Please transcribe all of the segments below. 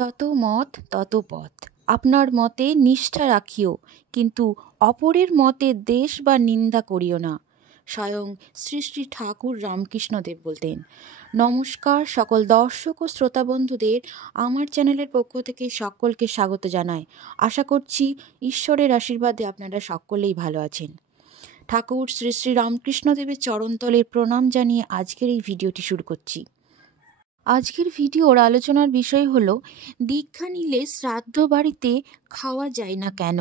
যত মত তত পথ, আপনার মতে নিষ্ঠা রাখিও, কিন্তু অপরের মতে দেশ বা নিন্দা করিও না। স্বয়ং শ্রী শ্রী ঠাকুর রামকৃষ্ণদেব বলতেন। নমস্কার সকল দর্শক ও শ্রোতা বন্ধুদের, আমার চ্যানেলের পক্ষ থেকে সকলকে স্বাগত জানাই। আশা করছি ঈশ্বরের আশীর্বাদে আপনারা সকলেই ভালো আছেন। ঠাকুর শ্রী শ্রী রামকৃষ্ণদেবের চরণতলে প্রণাম জানিয়ে আজকের এই ভিডিওটি শুরু করছি। আজকের ভিডিওর আলোচনার বিষয় হলো দীক্ষা নিলে শ্রাদ্ধ বাড়িতে খাওয়া যায় না কেন।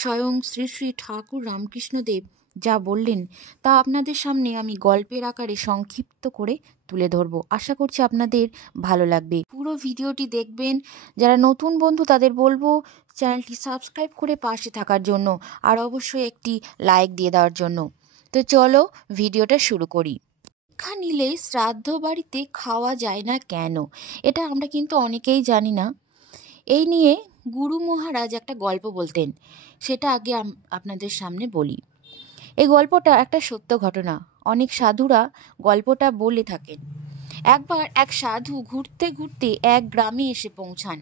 স্বয়ং শ্রী শ্রী ঠাকুর রামকৃষ্ণদেব যা বললেন তা আপনাদের সামনে আমি গল্পের আকারে সংক্ষিপ্ত করে তুলে ধরবো। আশা করছি আপনাদের ভালো লাগবে। পুরো ভিডিওটি দেখবেন। যারা নতুন বন্ধু তাদের বলবো চ্যানেলটি সাবস্ক্রাইব করে পাশে থাকার জন্য, আর অবশ্যই একটি লাইক দিয়ে দেওয়ার জন্য। তো চলো ভিডিওটা শুরু করি। দীক্ষা নিলে শ্রাদ্ধ বাড়িতে খাওয়া যায় না কেন, এটা আমরা কিন্তু অনেকেই জানি না। এই নিয়ে গুরু মহারাজ একটা গল্প বলতেন, সেটা আগে আপনাদের সামনে বলি। এই গল্পটা একটা সত্য ঘটনা। অনেক সাধুরা গল্পটা বলে থাকেন। একবার এক সাধু ঘুরতে ঘুরতে এক গ্রামে এসে পৌঁছান।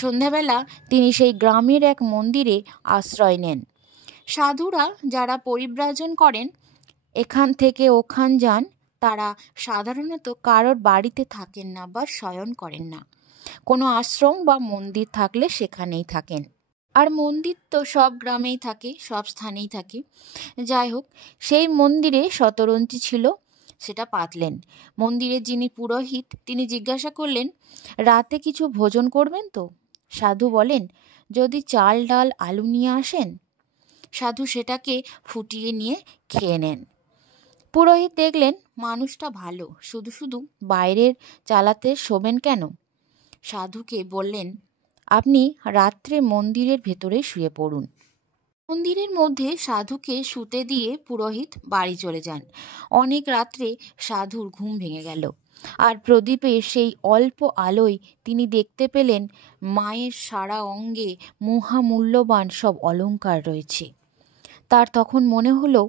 সন্ধ্যাবেলা তিনি সেই গ্রামের এক মন্দিরে আশ্রয় নেন। সাধুরা যারা পরিব্রাজন করেন, এখান থেকে ওখান যান, তারা সাধারণত কারোর বাড়িতে থাকেন না বা শয়ন করেন না। কোনো আশ্রম বা মন্দির থাকলে সেখানেই থাকেন। আর মন্দির তো সব গ্রামেই থাকে, সব স্থানেই থাকে। যাই হোক, সেই মন্দিরে শতরঞ্চি ছিল, সেটা পাতলেন। মন্দিরের যিনি পুরোহিত তিনি জিজ্ঞাসা করলেন, রাতে কিছু ভোজন করবেন তো? সাধু বলেন, যদি চাল ডাল আলু নিয়ে আসেন। সাধু সেটাকে ফুটিয়ে নিয়ে খেয়ে নেন। পুরোহিত দেখলেন মানুষটা ভালো, শুধু শুধু বাইরের চালাতে শোবেন কেন? সাধুকে বললেন, আপনি রাত্রে মন্দিরের ভেতরে শুয়ে পড়ুন। মন্দিরের মধ্যে সাধুকে শুতে দিয়ে পুরোহিত বাড়ি চলে যান। অনেক রাত্রে সাধুর ঘুম ভেঙে গেল, আর প্রদীপের সেই অল্প আলোয় তিনি দেখতে পেলেন মায়ের সারা অঙ্গে মহামূল্যবান সব অলংকার রয়েছে। তার তখন মনে হলো,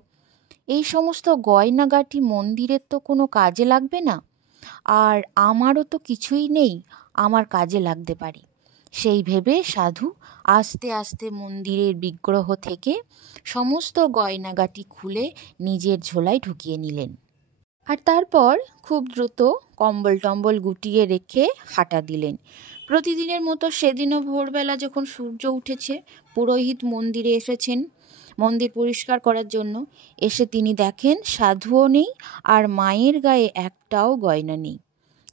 এই সমস্ত গয়নাগাটি মন্দিরের তো কোনো কাজে লাগবে না, আর আমারও তো কিছুই নেই, আমার কাজে লাগতে পারে। সেই ভেবে সাধু আস্তে আস্তে মন্দিরের বিগ্রহ থেকে সমস্ত গয়নাগাটি খুলে নিজের ঝোলায় ঢুকিয়ে নিলেন। আর তারপর খুব দ্রুত কম্বল টম্বল গুটিয়ে রেখে হাঁটা দিলেন। প্রতিদিনের মতো সেদিনও ভোরবেলা যখন সূর্য উঠেছে, পুরোহিত মন্দিরে এসেছেন মন্দির পরিষ্কার করার জন্য। এসে তিনি দেখেন সাধুও নেই, আর মায়ের গায়ে একটাও গয়না নেই।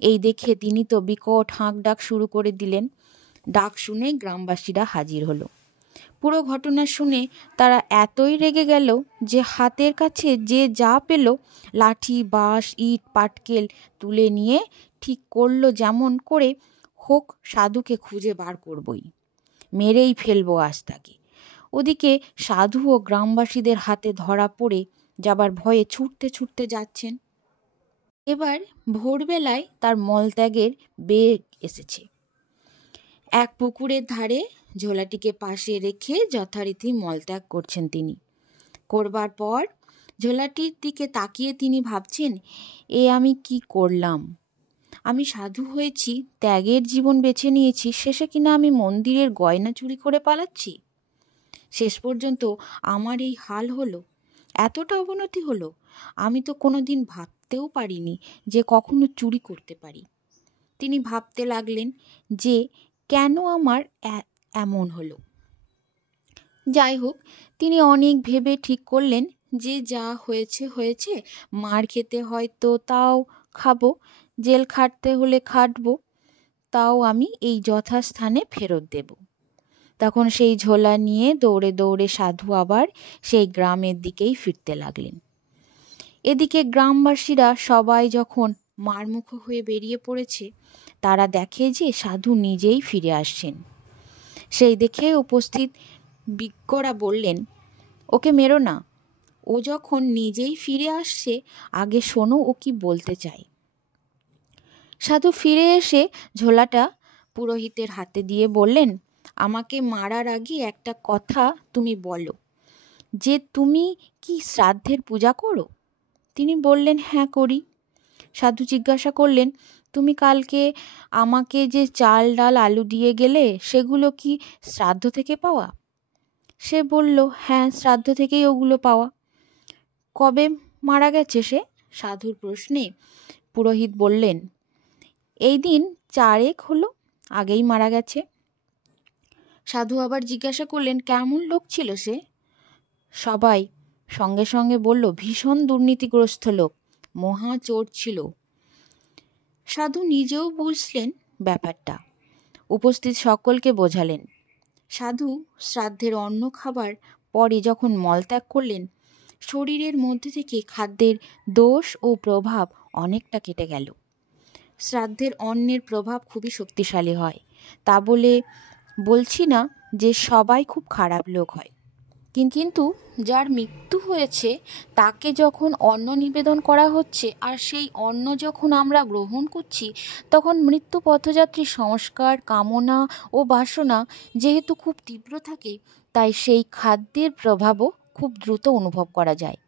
এই দেখে তিনি তো বিকট হাঁক ডাক শুরু করে দিলেন। ডাক শুনে গ্রামবাসীরা হাজির হলো। পুরো ঘটনা শুনে তারা এতই রেগে গেল যে হাতের কাছে যে যা পেল, লাঠি বাঁশ ইট পাটকেল তুলে নিয়ে ঠিক করলো যেমন করে হোক সাধুকে খুঁজে বার করবই, মেরেই ফেলবো আজ তাকে। ওদিকে সাধু ও গ্রামবাসীদের হাতে ধরা পড়ে যাবার ভয়ে ছুটতে ছুটতে যাচ্ছেন। এবার ভোরবেলায় তার মলত্যাগের বেগ এসেছে। এক পুকুরের ধারে ঝোলাটিকে পাশে রেখে যথারীতি মলত্যাগ করছেন তিনি। করবার পর ঝোলাটির দিকে তাকিয়ে তিনি ভাবছেন, এ আমি কি করলাম? আমি সাধু হয়েছি, ত্যাগের জীবন বেছে নিয়েছি, শেষে কিনা আমি মন্দিরের গয়না চুরি করে পালাচ্ছি। শেষ পর্যন্ত আমার এই হাল হলো, এতটা অবনতি হলো। আমি তো কোনোদিন ভাবতেও পারিনি যে কখনো চুরি করতে পারি। তিনি ভাবতে লাগলেন যে কেন আমার এমন হলো। যাই হোক, তিনি অনেক ভেবে ঠিক করলেন যে যা হয়েছে হয়েছে, মার খেতে হয়তো তাও খাবো, জেল খাটতে হলে খাটবো, তাও আমি এই যথাস্থানে ফেরত দেব। তখন সেই ঝোলা নিয়ে দৌড়ে দৌড়ে সাধু আবার সেই গ্রামের দিকেই ফিরতে লাগলেন। এদিকে গ্রামবাসীরা সবাই যখন মারমুখো হয়ে বেরিয়ে পড়েছে, তারা দেখে যে সাধু নিজেই ফিরে আসছেন। সেই দেখে উপস্থিত বিজ্ঞরা বললেন, ওকে মেরো না, ও যখন নিজেই ফিরে আসছে, আগে শোনো ও কি বলতে চায়। সাধু ফিরে এসে ঝোলাটা পুরোহিতের হাতে দিয়ে বললেন, আমাকে মারার আগে একটা কথা তুমি বলো, যে তুমি কি শ্রাদ্ধের পূজা করো? তিনি বললেন, হ্যাঁ করি। সাধু জিজ্ঞাসা করলেন, তুমি কালকে আমাকে যে চাল ডাল আলু দিয়ে গেলে সেগুলো কি শ্রাদ্ধ থেকে পাওয়া? সে বলল, হ্যাঁ, শ্রাদ্ধ থেকেই ওগুলো পাওয়া। কবে মারা গেছে সে? সাধুর প্রশ্নে পুরোহিত বললেন, এই দিন 4 হলো, আগেই মারা গেছে। সাধু আবার জিজ্ঞাসা করলেন, কেমন লোক ছিল সে? সবাই সঙ্গে সঙ্গে বলল, ভীষণ দুর্নীতিগ্রস্ত লোক, মহা চোর ছিল। সাধু নিজেও বুঝলেন ব্যাপারটা, উপস্থিত সকলকে বোঝালেন। সাধু শ্রাদ্ধের অন্ন খাবার পরে যখন মলত্যাগ করলেন, শরীরের মধ্যে থেকে খাদ্যের দোষ ও প্রভাব অনেকটা কেটে গেল। শ্রাদ্ধের অন্নের প্রভাব খুবই শক্তিশালী হয়, তা বলে বলছি না যে সবাই খুব খারাপ লোক হয়, কিন্তু যার মৃত্যু হয়েছে তাকে যখন অন্ন নিবেদন করা হচ্ছে আর সেই অন্ন যখন আমরা গ্রহণ করছি, তখন মৃত্যু পথযাত্রীর সংস্কার, কামনা ও বাসনা যেহেতু খুব তীব্র থাকে, তাই সেই খাদ্যের প্রভাবও খুব দ্রুত অনুভব করা যায়।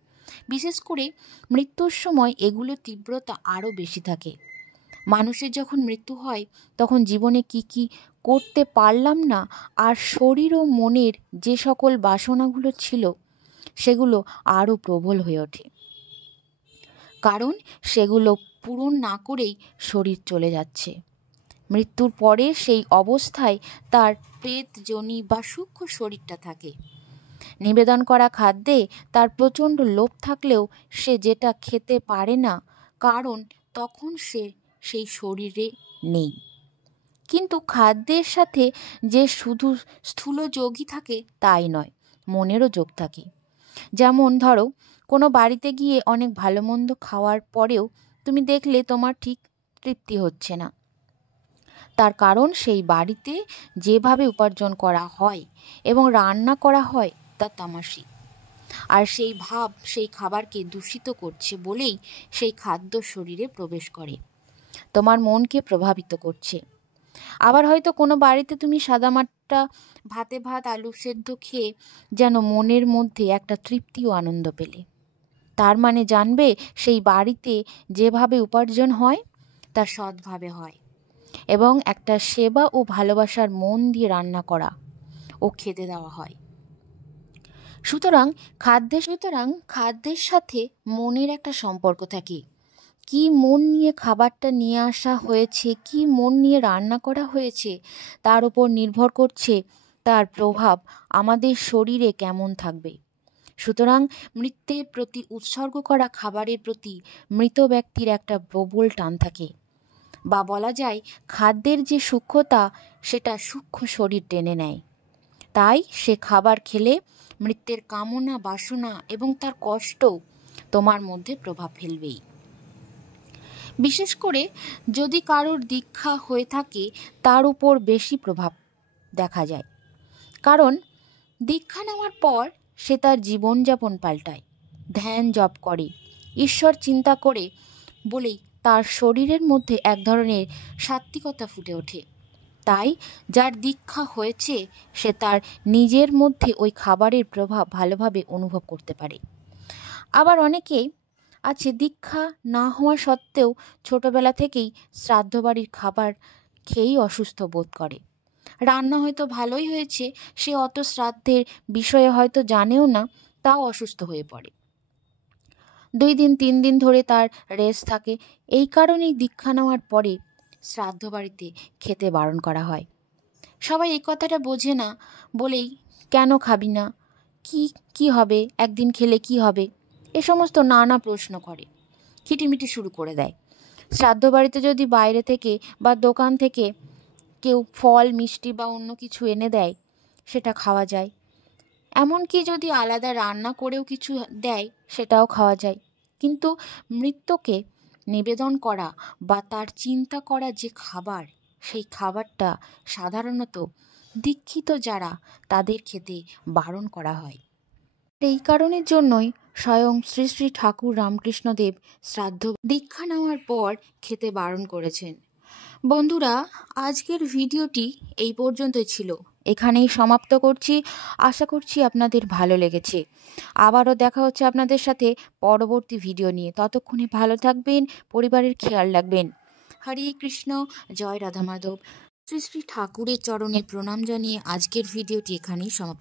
বিশেষ করে মৃত্যুর সময় এগুলোর তীব্রতা আরও বেশি থাকে। মানুষের যখন মৃত্যু হয় তখন জীবনে কি করতে পারলাম না আর শরীর ও মনের যে সকল বাসনাগুলো ছিল সেগুলো আরও প্রবল হয়ে ওঠে, কারণ সেগুলো পূরণ না করেই শরীর চলে যাচ্ছে। মৃত্যুর পরে সেই অবস্থায় তার প্রেত যোনি বা সূক্ষ্ম শরীরটা থাকে। নিবেদন করা খাদ্যে তার প্রচণ্ড লোভ থাকলেও সে যেটা খেতে পারে না, কারণ তখন সে সেই শরীরে নেই। কিন্তু খাদ্যের সাথে যে শুধু স্থূল যোগই থাকে তাই নয়, মনেরও যোগ থাকে। যেমন ধরো, কোনো বাড়িতে গিয়ে অনেক ভালো মন্দ খাওয়ার পরেও তুমি দেখলে তোমার ঠিক তৃপ্তি হচ্ছে না, তার কারণ সেই বাড়িতে যেভাবে উপার্জন করা হয় এবং রান্না করা হয় তা তামাশি, আর সেই ভাব সেই খাবারকে দূষিত করছে বলেই সেই খাদ্য শরীরে প্রবেশ করে, তোমার মনকে প্রভাবিত করছে। আবার হয়তো কোনো বাড়িতে তুমি সাদামাটা ভাতে ভাত আলু সেদ্ধ খেয়ে যেন মনের মধ্যে একটা তৃপ্তি ও আনন্দ পেলে, তার মানে জানবে সেই বাড়িতে যেভাবে উপার্জন হয় তা সৎভাবে হয় এবং একটা সেবা ও ভালোবাসার মন দিয়ে রান্না করা ও খেতে দেওয়া হয়। সুতরাং খাদ্যের সাথে মনের একটা সম্পর্ক থাকে। কি মন নিয়ে খাবারটা নিয়ে আসা হয়েছে, কি মন নিয়ে রান্না করা হয়েছে, তার উপর নির্ভর করছে তার প্রভাব আমাদের শরীরে কেমন থাকবে। সুতরাং মৃত্যের প্রতি উৎসর্গ করা খাবারের প্রতি মৃত ব্যক্তির একটা প্রবল টান থাকে, বা বলা যায় খাদ্যের যে সূক্ষ্মতা সেটা সূক্ষ্ম শরীর টেনে নেয়। তাই সে খাবার খেলে মৃত্যের কামনা, বাসনা এবং তার কষ্টও তোমার মধ্যে প্রভাব ফেলবেই। বিশেষ করে যদি কারোর দীক্ষা হয়ে থাকে তার উপর বেশি প্রভাব দেখা যায়, কারণ দীক্ষা নেওয়ার পর সে তার জীবনযাপন পাল্টায়, ধ্যান জপ করে, ঈশ্বর চিন্তা করে বলেই তার শরীরের মধ্যে এক ধরনের সাত্ত্বিকতা ফুটে ওঠে। তাই যার দীক্ষা হয়েছে সে তার নিজের মধ্যে ওই খাবারের প্রভাব ভালোভাবে অনুভব করতে পারে। আবার অনেকেই আছে দীক্ষা না হওয়া সত্ত্বেও ছোটবেলা থেকেই শ্রাদ্ধ বাড়ির খাবার খেয়েই অসুস্থ বোধ করে। রান্না হয়তো ভালোই হয়েছে, সে অত শ্রাদ্ধের বিষয়ে হয়তো জানেও না, তাও অসুস্থ হয়ে পড়ে। 2 দিন 3 দিন ধরে তার রেস্ট থাকে। এই কারণেই দীক্ষা নেওয়ার পরে শ্রাদ্ধ বাড়িতে খেতে বারণ করা হয়। সবাই এই কথাটা বোঝে না বলেই, কেন খাবি না, কি হবে, একদিন খেলে কি হবে, এ সমস্ত নানা প্রশ্ন করে, খিটিমিটি শুরু করে দেয়। শ্রাদ্ধ বাড়িতে যদি বাইরে থেকে বা দোকান থেকে কেউ ফল, মিষ্টি বা অন্য কিছু এনে দেয়, সেটা খাওয়া যায়। এমনকি যদি আলাদা রান্না করেও কিছু দেয়, সেটাও খাওয়া যায়। কিন্তু মৃত্যুকে নিবেদন করা বা তার চিন্তা করা যে খাবার, সেই খাবারটা সাধারণত দীক্ষিত যারা তাদের খেতে বারণ করা হয়। এই কারণের জন্যই স্বয়ং শ্রী শ্রী ঠাকুর রামকৃষ্ণদেব শ্রাদ্ধ দীক্ষা নেওয়ার পর খেতে বারণ করেছেন। বন্ধুরা, আজকের ভিডিওটি এই পর্যন্তই ছিল, এখানেই সমাপ্ত করছি। আশা করছি আপনাদের ভালো লেগেছে। আবারও দেখা হচ্ছে আপনাদের সাথে পরবর্তী ভিডিও নিয়ে। ততক্ষণে ভালো থাকবেন, পরিবারের খেয়াল রাখবেন। হরে কৃষ্ণ, জয় রাধা মাধব। শ্রী শ্রী ঠাকুরের চরণে প্রণাম জানিয়ে আজকের ভিডিওটি এখানেই সমাপ্ত।